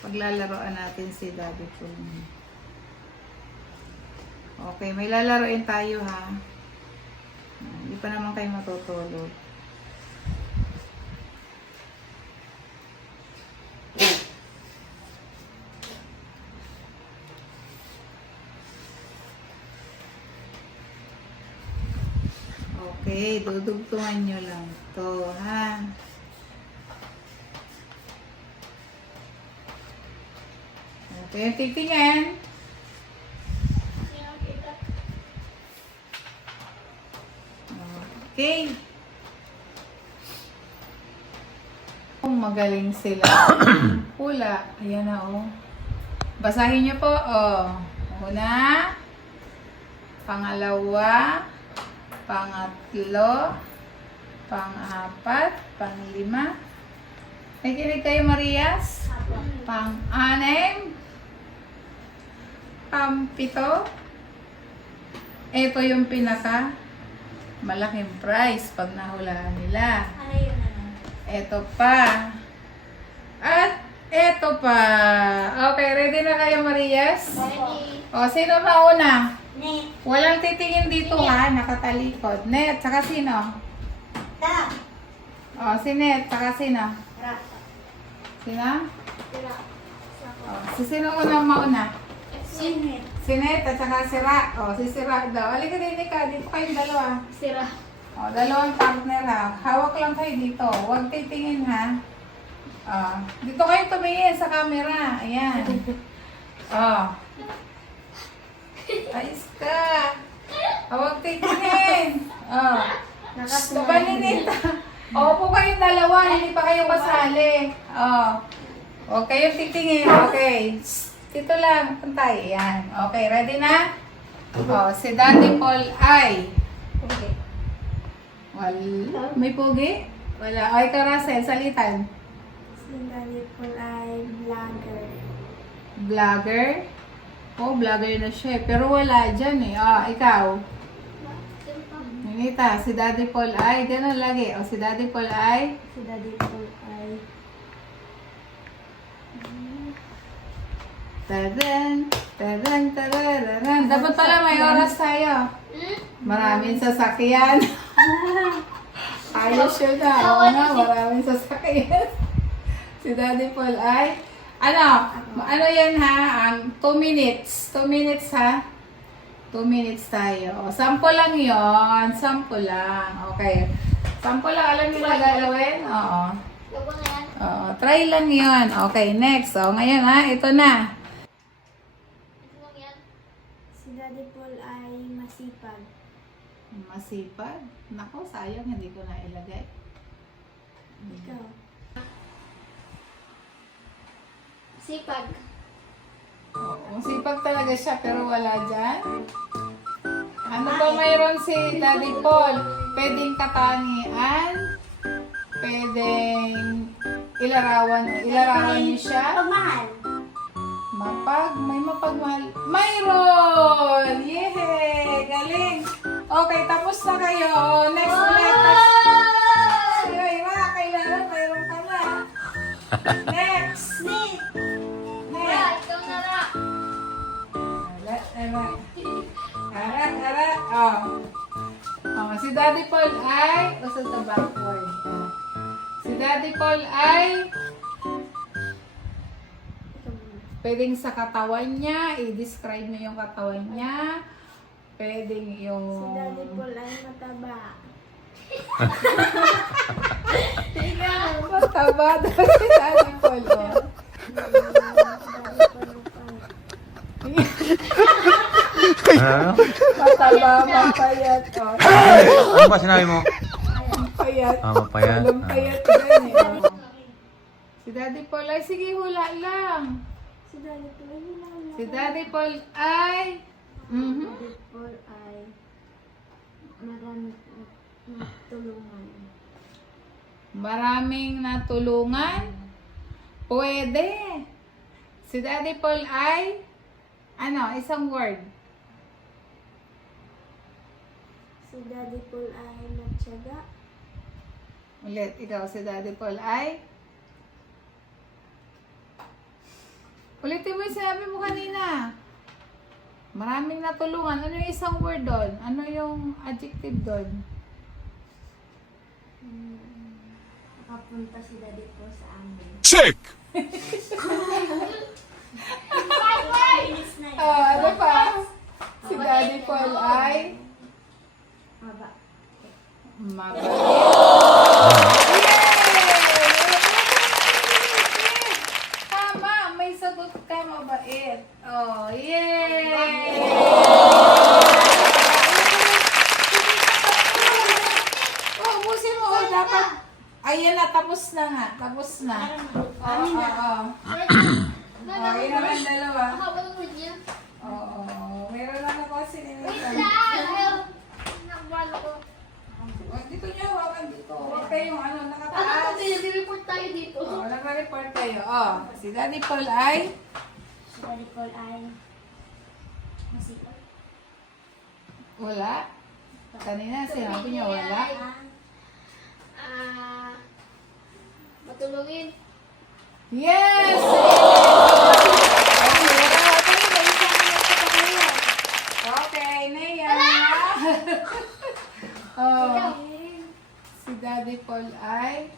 Paglalaroan natin si Daddy Pool. Okay, may lalaroin tayo ha. Hindi pa naman kayo matutulog. Okay, dudugtungan nyo lang to ha. Okay, titingin. Okay. Kung magaling sila. Pula. Ayan na oh. Basahin niyo po oh. Una. Pangalawa. Pangatlo. Pang-apat. Pang-lima. Nakikinig kayo, Marias? Pang-anim. Pang-pito. Ito yung pinaka malaking prize pag nahulaan nila. Ano yun ano? Ito pa. At ito pa. Okay, ready na kayo, Marias? Ready. O, sino mauna? Net. Walang titingin dito ha, nakatalikod. Net, saka sino? Ta. O, si Net, saka sino? Ra. Sino? Ra. O, si sino unang mauna? Sinet. Si Net at saka si Ra. O, si Ra daw. Halika din ka, dito kayong dalawa. Sira. O, dalawang partner ha. Hawak lang kayo dito. Huwag titingin ha. O, dito kayo tumingin sa camera. Ayan. O. Ayos ka. O, huwag titingin. O. Kapaninita. O, upo kayong dalawa. Hindi pa kayo kasali. O. Huwag kayong titingin. Okay. Dito lang. Pantay. Ayan. Okay, ready na? O, si Daddy Paul ay... Okay. May pogi? Wala. Ay, ka Russell, salitan. Si Daddy Paul ay vlogger. Vlogger? Oh, vlogger na siya eh. Pero wala dyan eh. Ah, ikaw. Nangita, si Daddy Paul ay, ganun lagi. O, si Daddy Paul ay, Si Daddy Paul ay tadan, tadan, tadan. Dapat pala may oras tayo. Maraming sasakyan. Ayos yun na. Oo nga, maraming sasakyan. Si Daddy Paul ay, ano yan ha? 2 minutes. 2 minutes ha? 2 minutes tayo. O, sample lang yon. Sample lang. Okay. Sample lang. Alam niyo na gagawin? Oo. Logo na yan. Oo. Try lang yon. Okay, next. O, ngayon ha? Ito na. Ano yan? Si Daddy Paul ay masipag. Masipag. Nako, sayang. Hindi ko na ilagay. Ikaw. Sipag. Oo, sipag talaga siya pero wala dyan. Ano ba mayroon si Daddy Paul? Pwedeng katangian, pwedeng ilarawan niyo siya. Pagmahal. May mapagmahal. Mayroon! Yehey! Galing! Okay, tapos na kayo. Next ulit. Ay, kailangan mayroon ka na. Next! Net. Next! Ikaw na ra. Ara. Oh, si Daddy Paul ay, basta the backward. Oh. Si Daddy Paul ay, pwedeng sa katawan niya, i-describe mo yung katawan niya. Pwedeng yung... Si Daddy Paul ay mataba. Mataba daw si Daddy Paul. Oh. Mataba, mapayat. Oh. Ano ba sinabi mo? Payat. Mapayat. Walang payat dyan eh. Oh. Si Daddy Paul ay, sige hula lang. Si Daddy Paul ay wala. Si Daddy Paul ay... Daddy Paul ay marami tulungan. Maraming natulungan? Pwede. Si Daddy Paul ay... isang word. Si Daddy Paul ay matyaga. Ulit, ikaw si Daddy Paul ay... Ulitin mo yung sinabi mo kanina. Maraming natulungan. Ano yung isang word doon? Ano yung adjective doon? Nakapunta si Daddy po sa amin. Check! Ano pa? Si Daddy Paul ay Haba. mabait. Tama, may sagot ka, mabait. Oh, yay! Oh, ubusin mo. Oh, dapat. Ayan na, tapos na nga. Tapos na. Oo, oo. Oh, yun naman dalawa. Oo, meron lang ako sininita. Dito niyo, hawakan dito. Huwag kayong nakataas. tayo dito. Oo, nag-report kayo. Oh, si Daddy Paul ay Si Daddy Paul ay masipag. wala. Kanina sinabi niyo wala. Matulungin. Yes! Okay, Naya. Oh, si Daddy Paul ay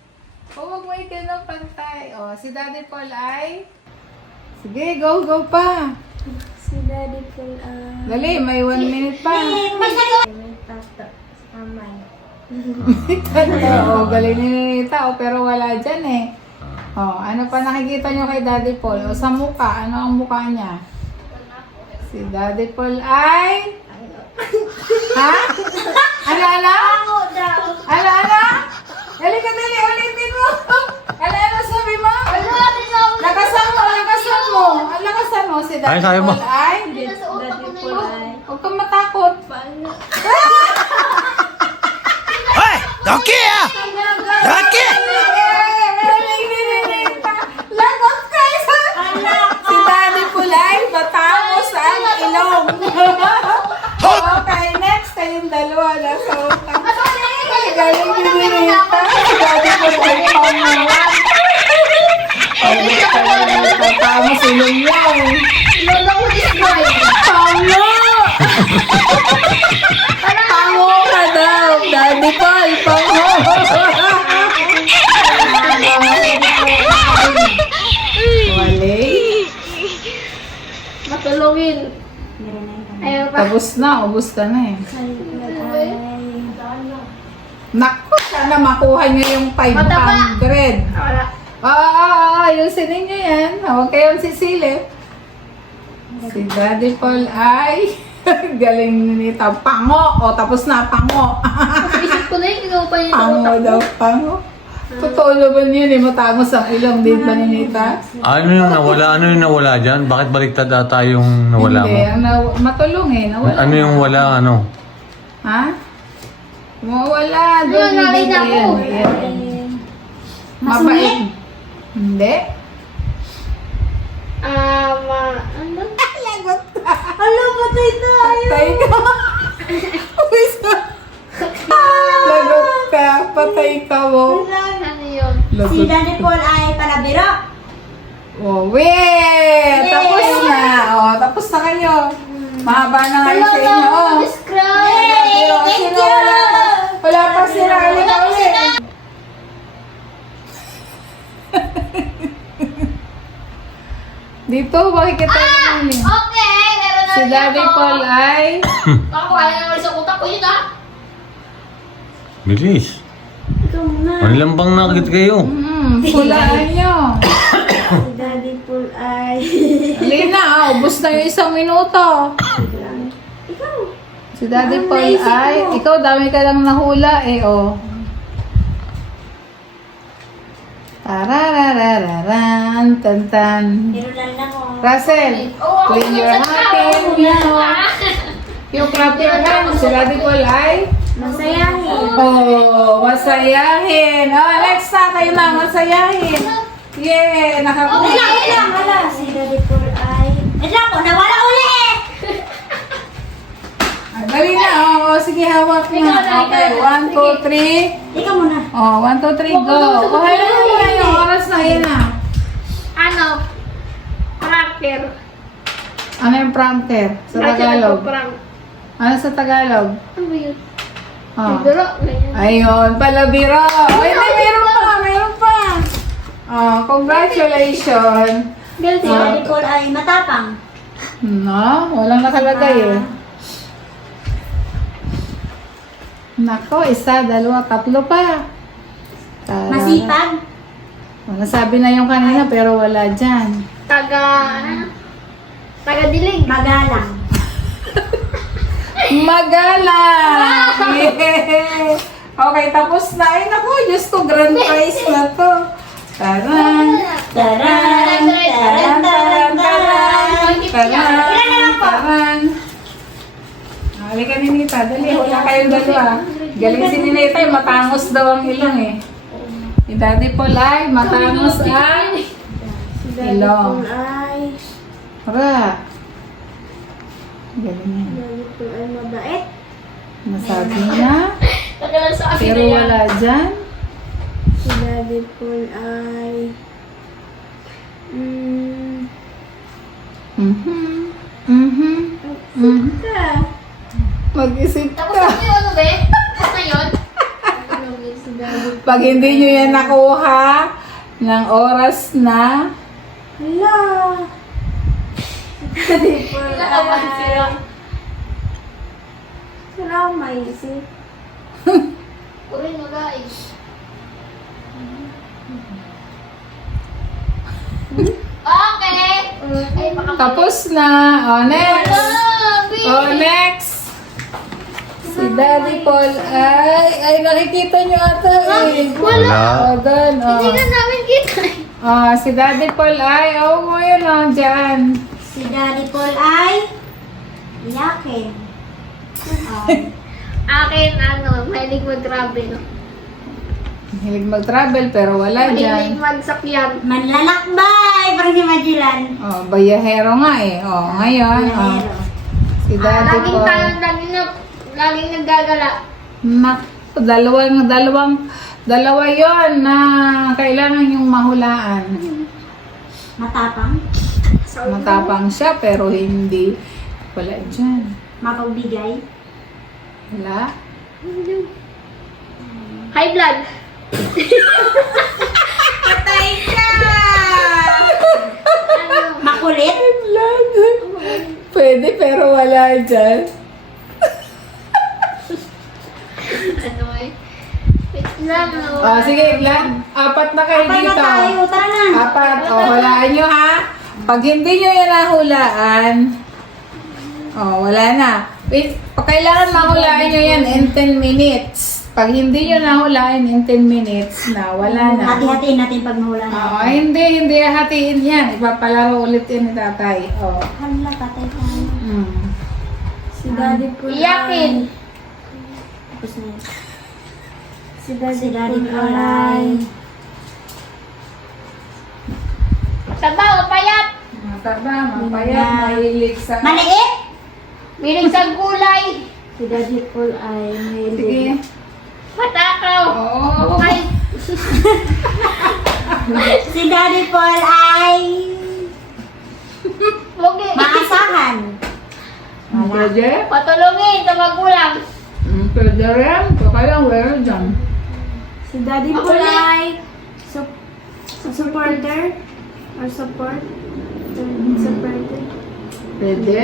huwag mo ikinong pantay. Oh, si Daddy Paul ay sige, go pa. Si Daddy Paul ay Dali, may 1 minute pa. may tato sa kamay. Oo, galing ni Ninita. Oh, pero wala dyan eh. Oh, ano pa nakikita nyo kay Daddy Paul? O sa mukha, ano ang mukha niya? Si Daddy Paul ay... Ha? Ano? Ako daw. Ano? Dali ka, dali. Ulitin mo. Ano sabi mo? Lakasan mo. Ang lakasan mo. Si Daddy Ay, sabi mo. Paul ay... Daddy Paul ay Huwag kang matakot. Hey! Donkey ah! Donkey! Lagot kayo! Si Daddy Pulay, batangos ang ilong. Okay, next kayong dalawa na sa utang. Galing din Ninita. Si Daddy Pulay, pamuha. Batangos ilong niya. Pango! Pango ka daw. Daddy Paul, pango! Wali. Matulungin. Ayaw pa. Tapos na, ubus ka na eh. Naku, sana makuha niyo yung 500. Wala. Ayusin ninyo yan. Huwag kayong sisilip. Si Daddy Paul ay galing nito. Pango! O, tapos na, pango. Isip ko na yun, ikaw pa yung Pango daw, pango. Totoo naman yun eh, matangos ang ilong din ba ni Nita? Ano yung nawala? Ano yung nawala dyan? Bakit baliktad ata yung nawala Hindi, mo? ang matulong eh. Nawala. Ano yung wala, ano? Ha? Mawala. Ano, Doon nalay na dito ako. yan. Mabait. Hindi. Ano? Lagot ka. Ano ba tayo? Patay ka. Uwisa. Lagot ka. Patay ka mo. Ano yun? Lagot. Si Daddy Paul ay palabiro. Oh, wait! Tapos na. Oh, tapos na kayo. Mahaba na kayo sa inyo. Oh. Describe! Sino wala pa sila. Halika ulit. Dito, makikita niyo. Okay, meron na Si Daddy Paul ay... Ako, ayaw naman sa utak ko yun ah. Bilis. Ikaw na. Ano lang bang nakakit kayo? Pulaan nyo. Si Daddy Paul ay... Lina, ubos na yung 1 minuto. Ikaw. Si Daddy Paul ay... Ikaw, dami ka lang nahula eh, oh. Tarararararan, tantan. Pero lang na ko. Russell, clean your hand now. You clap your hands. Si Daddy Paul ay... Masayahin. Oh, masayahin. Oh, next na kayo na, masayahin. Yeah, nakakuha. Wait lang. Wala. Si Daddy Paul ay... Ito ako, nawala uli! Dali na, oh, sige, hawak na. Okay, 1, 2, 3. Ikaw muna. Oh, 1, 2, 3, go. Oh, hayaan mo na yung oras na, yan na. Ano? Harap pranker. Ano yung pranker? Sa Lagi Tagalog? nagpo-prank. Ano sa Tagalog? Ano ba yun? Oh. Biro, ganyan. Ayun, palabiro. Ay, meron pa, meron pa. Oh, congratulations. Girl, Si Daddy Paul ay matapang. No, walang nakalagay eh. Nako, isa, dalawa, tatlo pa. Tara. Masipag. Oh, nasabi na yung kanina pero wala dyan. Taga-dilig. Magalang. Magalang! Yeah! Okay, tapos na. Ay, naku, Diyos ko, grand prize na to. Taran! Taran! Taran! Taran! Taran! Taran! Taran! Halika ni Nita, dali. Wala kayong dalawa. Galing si Ninita, matangos daw ang ilong eh. Si Daddy Paul ay matangos ang Si Daddy ilong. Paul ay... Tara. Galing yan. Daddy Paul ay mabait. Nasabi na. Tagalan sa akin Pero na yan. wala dyan. Si Daddy Paul ay... Ka. Mag-isip Tapos ka. ano yung ano ba? Tapos na yun? Si Daddy Pag hindi nyo yan nakuha ng oras na Hala! Daddy Paul Nakawan sila. Sila ang maisip. Urin mo guys. Okay! Ay, baka tapos na. O, next. O, next. Si Daddy Paul ay nakikita nyo ata eh. Wala. O, doon. O. namin kita. Si Daddy Paul ay, mo yun o, dyan. Si Daddy Paul ay iyakin. Akin, ano, mahilig mag-travel. Hilig mag-travel pero wala Mahilig dyan. magsakyan. Manlalakbay! Parang si Magellan. O, bayahero nga eh. O, ngayon. O, Bayahero. si Daddy Laging Paul. tayo, laging naggagala. Dalawa yon na kailangan yung mahulaan. Matapang. Matapang siya pero hindi. Wala dyan. Mapagbigay. Wala. High blood. Patay ka! Makulit. Pwede pero wala dyan. Ano eh? Wait lang. Sige, apat na kayo Kapag dito. na tayo, tara na. Apat. Hulaan nyo ha. Pag hindi nyo yan nahulaan, wala na. Wait, kailangan mahulaan nyo yan in 10 minutes. Pag hindi nyo nahulaan in 10 minutes na, wala na. Hati-hatiin natin pag mahula na. Hindi hatiin yan. Ipapalaro ulit yan ni tatay. Hala, patay tayo. Si Daddy Paul Iyakin. Tapos na yun. Si Daddy Daddy Paul Paul ay... ay... Sabaw, payat. Mataba, mapayat, mahilig sa... Maliit? Bilig sa gulay. Si Daddy Paul ay Sige. Matakaw. Oo. Ay, Si Daddy Paul ay... Huwag Maasahan. Pwede? patulungin sa magulang. Pwede rin. Kaya wala dyan. Si Daddy Paul Paul ay ay... Supporter? Or support? Supporter? Pwede?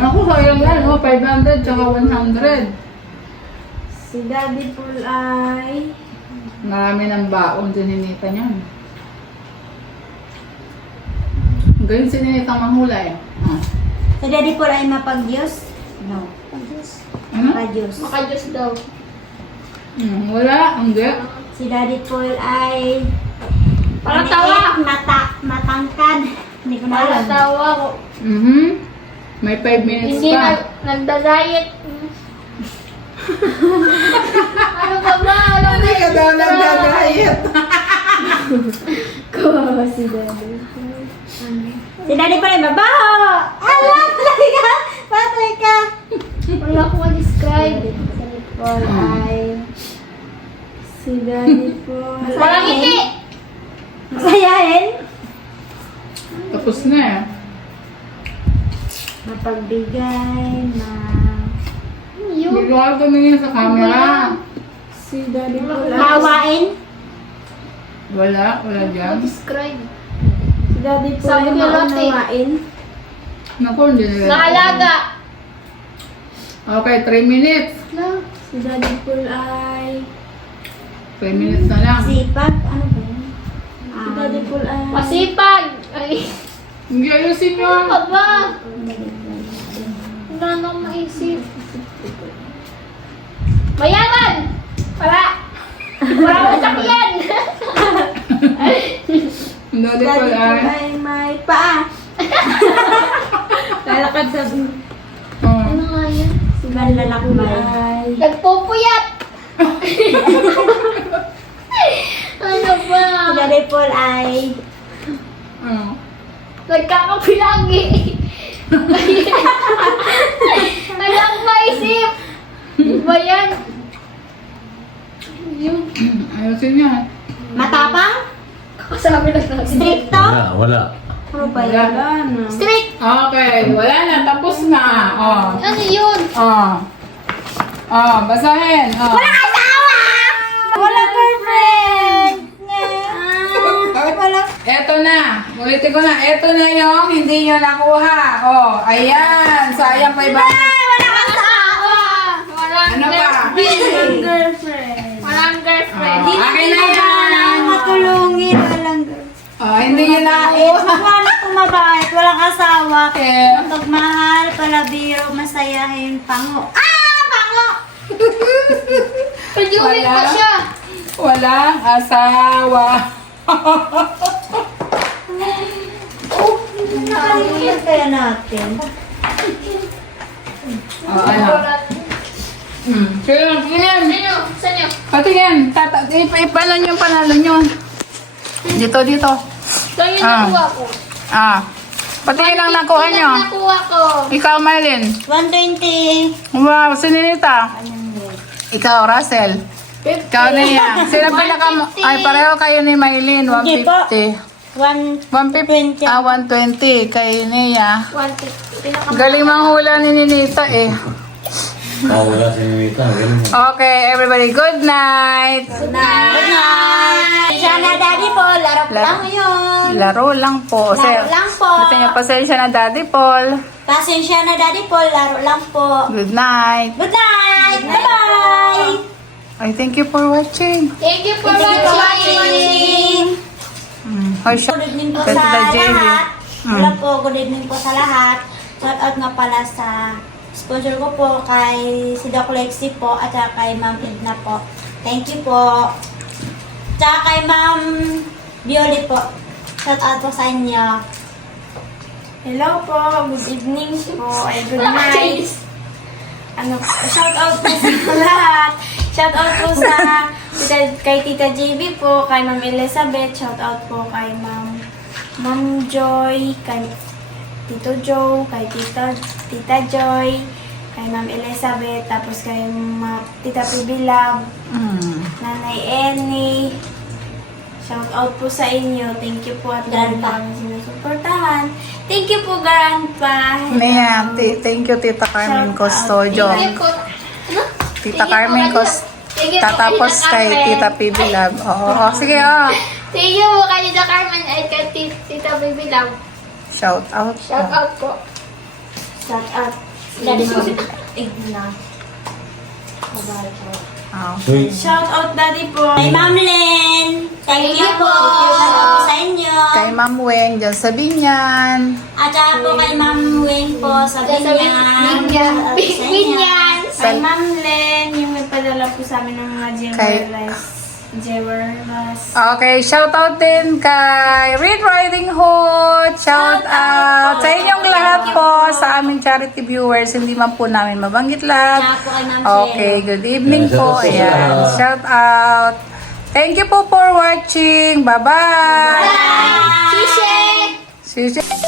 Ako, sayang yan. 500 tsaka 100. Si Daddy Paul ay... Marami ng baon din ninita niyan. Ganyan si Ninita manghula eh. Si Daddy Paul ay mapag-Diyos? No. Ano? Mapag-Diyos. Makajos daw. Wala, hindi. Si Daddy Paul ay... Parang maliit, tawa. matangkad. Hindi ko na alam. Tawa ko. May 5 minutes Hindi pa. nagda-diet. Ano ba ba? Alam Hindi ka daw nagdadayet. ko si Daddy. Si Daddy Paul ay mabaho! Alam! Patay ka! Patay ka! Wala ko ma-describe. Si Daddy Paul ay... Si Daddy Paul. Walang ngiti! Masayahin? Tapos na eh. Mapagbigay, Hindi ko ako tumingin sa camera. Si Daddy Paul ay... Hawain. Wala dyan. Describe. Si Daddy Paul Sabi ay ko latte. maunawain. Naku, hindi nila. Maalaga. Okay, 3 minutes. Si Daddy Paul ay... 3 minutes na lang. Sipag. Ano ba yun? Si Daddy Paul ay... Masipag. Ay, Hindi ayusin nyo. ano ka ba? Wala nang maisip. Mayaman! Wala! Wala ko sakyan! Daddy Daddy Paul Paul ay... ay may paa. Lalakad sa... Oh. Ano nga yan? Si Daddy Paul Lalakbay. ay... Nagpupuyat! Ano ba? Si Daddy Paul ay... Oh. Nagkakapilagi! Walang maisip! Ano ba yan? Yung Ayusin nyo. Matapang? kasabi lang natin. Stricto? Wala. Ano ba Wala. yun? Wala na. Strict! Okay, wala na. Tapos na. Oh. Ano yun? Oh. Oh, basahin. Oh. Walang girlfriend! Wala. Eto na. Ulitin ko na. Eto na yung hindi nyo nakuha. Oh, ayan. Sayang pa iba. Walang asawa! Walang Ano pa? Walang girlfriend. Walang girlfriend. Oh, akin na yan. Matulungin. Walang girlfriend. Oh, hindi nyo nakuha. Magwanag kumabait. Walang asawa. Eh, Pagmahal, palabiro, masayahin, pango. Pango! Pajulit pa Wala. siya. walang asawa. Nakalimutan kaya natin. Oh, ano? Sige, tingin. Sino? Saan nyo? Patingin. Ipanan yung panalo nyo. Dito. Saan yung Ah. nakuha ko? Patingin ang nakuha nyo. Saan nakuha ko? Ikaw, Mylene. 120. Wow, sininita. Ikaw, Russell. Ikaw, Nia. Sino pinaka... Ay, pareho kayo ni Mylene. Hindi po. 150. 120. 120 kay Nia. 150. Pinaka- Galing manghula ni Ninita eh. Wala si Ninita. Ganun. Okay, everybody, good night. Good night. Siya na daddy po. Laro Laro. lang yun. Laro lang po. Laro lang po. Buti niya pasensya na Daddy Paul. Pasensya na daddy po. Laro lang po. Good night. Good night. Bye-bye. Ay, thank you for watching. Thank you for Thank you for watching. watching. Ay, siya. Good evening po Ganda sa JV. lahat. Wala po, good evening po sa lahat. Shout out nga pala sa sponsor ko po kay si Doc Lexi po at saka kay Ma'am Edna po. Thank you po. Tsaka kay Ma'am Violet po. Shout out po sa inyo. Hello po, good evening po, ay good night. Shout out po sa lahat. Shout out po kay Tita JB po, kay Ma'am Elizabeth, shout out po kay Ma'am Joy, kay Tito Joe, kay Tita Joy, kay Ma'am Elizabeth, tapos kay Tita Pibilab, Nanay Annie. Shout out po sa inyo. Thank you po at Grandpa. kami sinusuportahan. Thank you po, Grandpa. Ma'am, thank you, Tita Carmen Custodio. Thank you po. Ano? Tita Thank you Carmen po, Thank you po Tatapos Tita kay Carmen. Tita Pibi Lab. Oo, sige, Thank you po kay Tita Carmen at kay Tita Baby Love. Shout out. Shout out po. Shout out. Daddy mo. Igna. Uy, Shout out, Daddy po. Kay Ma'am Len. Thank you po. Shout out po sa inyo. Kay Ma'am Weng, dyan sa Binyan. At saka po kay Ma'am Wayne po sa Binyan. Shout out po sa inyo. Binyan. Kay Ma'am Len, yung nagpadala po sa amin ng mga Kay- Jewelas. Okay, shout out din kay Red Riding Hood. Shout out sa inyong lahat po, sa aming charity viewers. Hindi man po namin mabanggit lahat. Tsaka po kay Ma'am Okay, Shelo. good evening Yeah, po. shout out po sa Ayan, lahat. shout out. Thank you po for watching. Bye-bye. Bye. Shishe. See you.